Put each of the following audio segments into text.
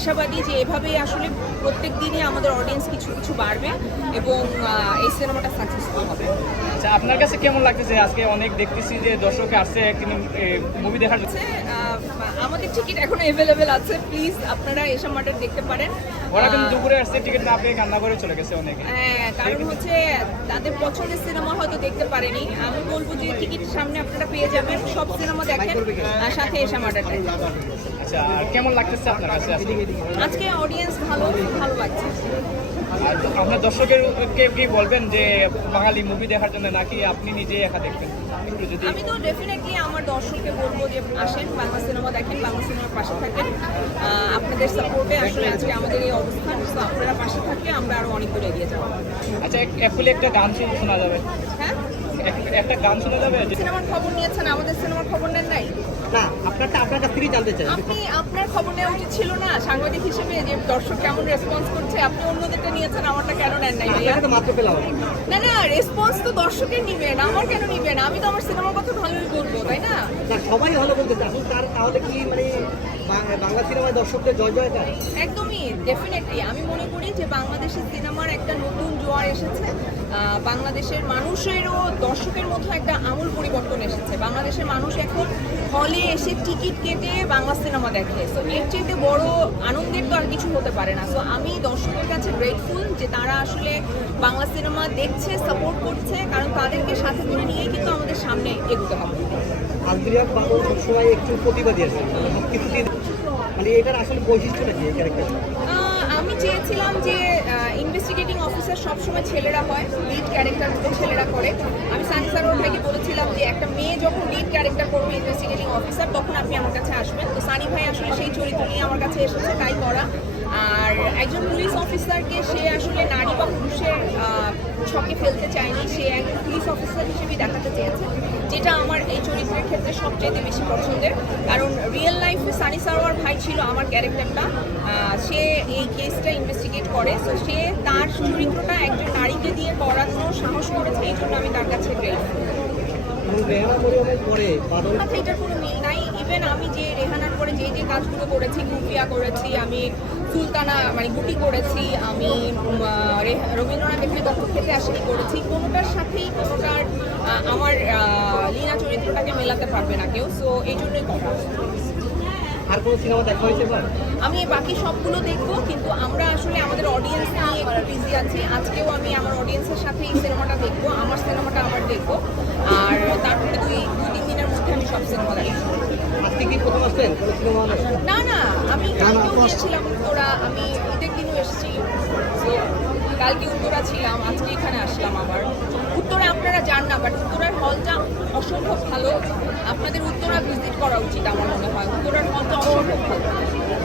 আশাবাদী যে এভাবেই আসলে প্রত্যেক দিনই আমাদের অডিয়েন্স কিছু কিছু বাড়বে এবং এই সিনেমাটা সাকসেসফুল হবে। আচ্ছা আপনার কাছে কেমন লাগতেছে? আজকে অনেক দেখতেছি যে দর্শক আসছে মুভি দেখার আমাদের টিকিট এখনও অ্যাভেলেবেল আছে। প্লিজ আপনারা এসব মার্টার দেখতে পারেন। ওরা কিন্তু দুপুরে আসছে টিকিট না পেয়ে কান্না করে চলে গেছে অনেকে। হ্যাঁ কারণ হচ্ছে তাদের পছন্দের সিনেমা হয়তো দেখতে পারেনি। আমি বলব যে টিকিট সামনে আপনারা পেয়ে যাবেন। সব সিনেমা দেখেন সাথে এসা মার্টারটা আচ্ছা আর কেমন লাগতেছে আপনার কাছে আজকে অডিয়েন্স ভালো ভালো লাগছে। আর আপনার দর্শকের কে বলবেন যে বাঙালি মুভি দেখার জন্য নাকি আপনি নিজে একা দেখবেন? যদি আমি তো ডেফিনেটলি আমার দর্শককে বলব যে আসেন বাংলা সিনেমা দেখেন বাংলা সিনেমার পাশে থাকেন। আপনাদের সাপোর্টে আসলে আজকে আমাদের এই অবস্থান। আপনারা পাশে থাকলে আমরা আরও অনেক দূরে এগিয়ে যাব। আচ্ছা অ্যাকচুয়ালি একটা গান শোনা যাবে। হ্যাঁ? একটা গান শোনা যাবে? সিনেমার খবর নিয়েছেন আমাদের সিনেমার খবর নেন নাই? না আপনারটা আপনার কাছ থেকেই জানতে চাই। আপনি আপনার খবর নেওয়া উচিত ছিল না? সাংবাদিক হিসেবে যে দর্শক কেমন রেসপন্স করছে আপনি অন্যদেরটা নিয়েছেন আমারটা কেন নেন নাই? আপনাকে তো মাত্র পেলাম না না রেসপন্স তো দর্শকের নিবেন আমার কেন নিবেন? আমি তো আমার সিনেমার কথা ভালোই বলব তাই না? না সবাই ভালো বলতেছে এখন তার তাহলে কি মানে বাংলা সিনেমায় দর্শকদের জয় জয়কার? একদমই ডেফিনেটলি আমি মনে করি যে বাংলাদেশের সিনেমার একটা নতুন জোয়ার এসেছে। আহ, বাংলাদেশের মানুষেরও দর্শকের মধ্যে একটা আমূল পরিবর্তন এসেছে। বাংলাদেশের মানুষ এখন হলে এসে টিকিট কেটে বাংলা সিনেমা দেখে। সো এর চেয়ে বড় আনন্দের তো আর কিছু হতে পারে না। সো আমি দর্শকের কাছে গ্রেটফুল যে তারা আসলে বাংলা সিনেমা দেখছে সাপোর্ট করছে কারণ তাদেরকে সাথে করে নিয়ে কিন্তু আমাদের সামনে এগোতে হবে। সবসময় একটু প্রতিবাদী আছে। মানে এটার আসলে বৈশিষ্ট্যটা কি ক্যারেক্টার আমি চেয়েছিলাম যে ইনভেস্টিগেটিং অফিসার সবসময় ছেলেরা হয় লিড ক্যারেক্টারগুলো ছেলেরা করে। আমি সানি সারোর ভাইকে বলেছিলাম যে একটা মেয়ে যখন লিড ক্যারেক্টার করবে ইনভেস্টিগেটিং অফিসার তখন আপনি আমার কাছে আসবেন। তো সানি ভাই আসলে সেই চরিত্র নিয়ে আমার কাছে এসেছে, তাই করা। আর একজন পুলিশ অফিসারকে সে আসলে নারী বা পুরুষের ছকে ফেলতে চায়নি, সে একজন পুলিশ অফিসার হিসেবেই দেখাতে চেয়েছে, যেটা আমার এই চরিত্রের ক্ষেত্রে সবচেয়ে বেশি পছন্দের। কারণ রিয়েল সানি সারোয়ার ভাই ছিল আমার ক্যারেক্টারটা সে এই কেসটা ইনভেস্টিগেট করে। তো সে তার চরিত্রটা একজন নারীকে দিয়ে করানো সাহস করেছে এই জন্য আমি তার কাছে এটার কোনো মিল নাই। ইভেন আমি যে রেহানার পরে যে যে কাজগুলো করেছি কুফিয়া করেছি আমি সুলতানা মানে গুটি করেছি আমি রবীন্দ্রনাথ এখানে কখন খেতে আসেনি করেছি কোনোটার সাথেই কোনোটার আমার লীনা চরিত্রটাকে মেলাতে পারবে না কেউ। সো এই জন্যই কথা। আর কোনো সিনেমা দেখা হয়েছে আমি বাকি সবগুলো দেখব কিন্তু আমরা আসলে আমাদের অডিয়েন্স নিয়ে একটু বিজি আছি। আজকেও আমি আমার অডিয়েন্সের সাথে এই সিনেমাটা দেখব আমার সিনেমাটা আমার দেখব। আর তারপরে দুই দুই তিন দিনের মধ্যে আমি সব সিনেমা দেখব। না না আমি কালকেও গিয়েছিলাম তোরা আমি ঈদের দিনও এসেছি So, কালকে উত্তরা ছিলাম আজকে এখানে আসলাম আবার। উত্তরা আপনারা যান না বাট উত্তরার হলটা অসম্ভব ভালো। আপনাদের উত্তরা ভিজিট করা উচিত আমার মনে হয়। উত্তরার হলটা অসম্ভব ভালো।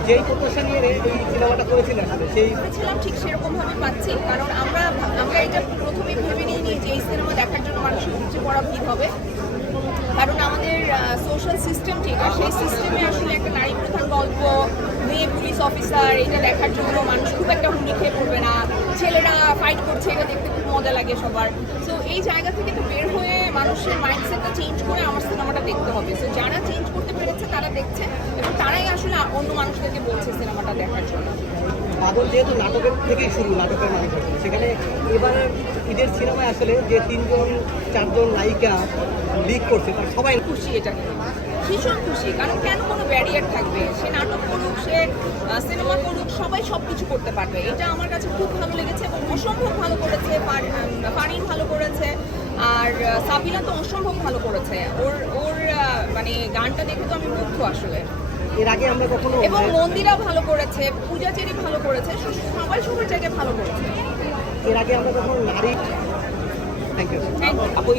যেই প্রত্যাশা নিয়ে এই সিনেমাটা করেছিলেন সেই ছিলাম ঠিক সেরকম ভাবে পাচ্ছি কারণ আমরা আমরা এটা প্রথমে ভেবে নিয়ে নিই যে এই সিনেমা দেখার জন্য মানুষের উপচে পড়া ভিড় হবে। সিস্টেম যেটা সেই সিস্টেমে আসলে একটা নারী প্রধান গল্প মেয়ে পুলিশ অফিসার এটা দেখার জন্য মানুষ খুব একটা হুমড়ি খেয়ে পড়বে না। ছেলেরা ফাইট করছে এটা দেখতে খুব মজা লাগে সবার। সো এই জায়গা থেকে তো বের হয়ে মানুষের মাইন্ডসেটটা চেঞ্জ করে আমার সিনেমাটা দেখতে হবে। সো যারা চেঞ্জ করতে পেরেছে তারা দেখছে এবং তারাই আসলে অন্য মানুষদেরকে বলছে সিনেমাটা দেখার জন্য। বাদল যেহেতু নাটকের থেকেই শুরু নাটকের মানুষ। সেখানে এবার ঈদের সিনেমায় আসলে যে তিনজন চারজন নায়িকা লিড করছে সবাই খুশি এটা ভীষণ খুশি কারণ কেন কোনো ব্যারিয়ার থাকবে? সে নাটক করুক সে সিনেমা করুক সবাই সব কিছু করতে পারবে। এটা আমার কাছে খুব ভালো লেগেছে এবং অসম্ভব ভালো করেছে পানির ভালো করেছে আর সাবিনা তো অসম্ভব ভালো করেছে। ওর ওর মানে গানটা দেখে তো আমি মুগ্ধ আসলে। এর আগে আমরা কখনো এবং মন্দিরা ভালো করেছে পূজা চেরি ভালো করেছে সবাই সবার জায়গায় ভালো করেছে। এর আগে আমরা কখনো নারী থ্যাংক ইউ you. আপু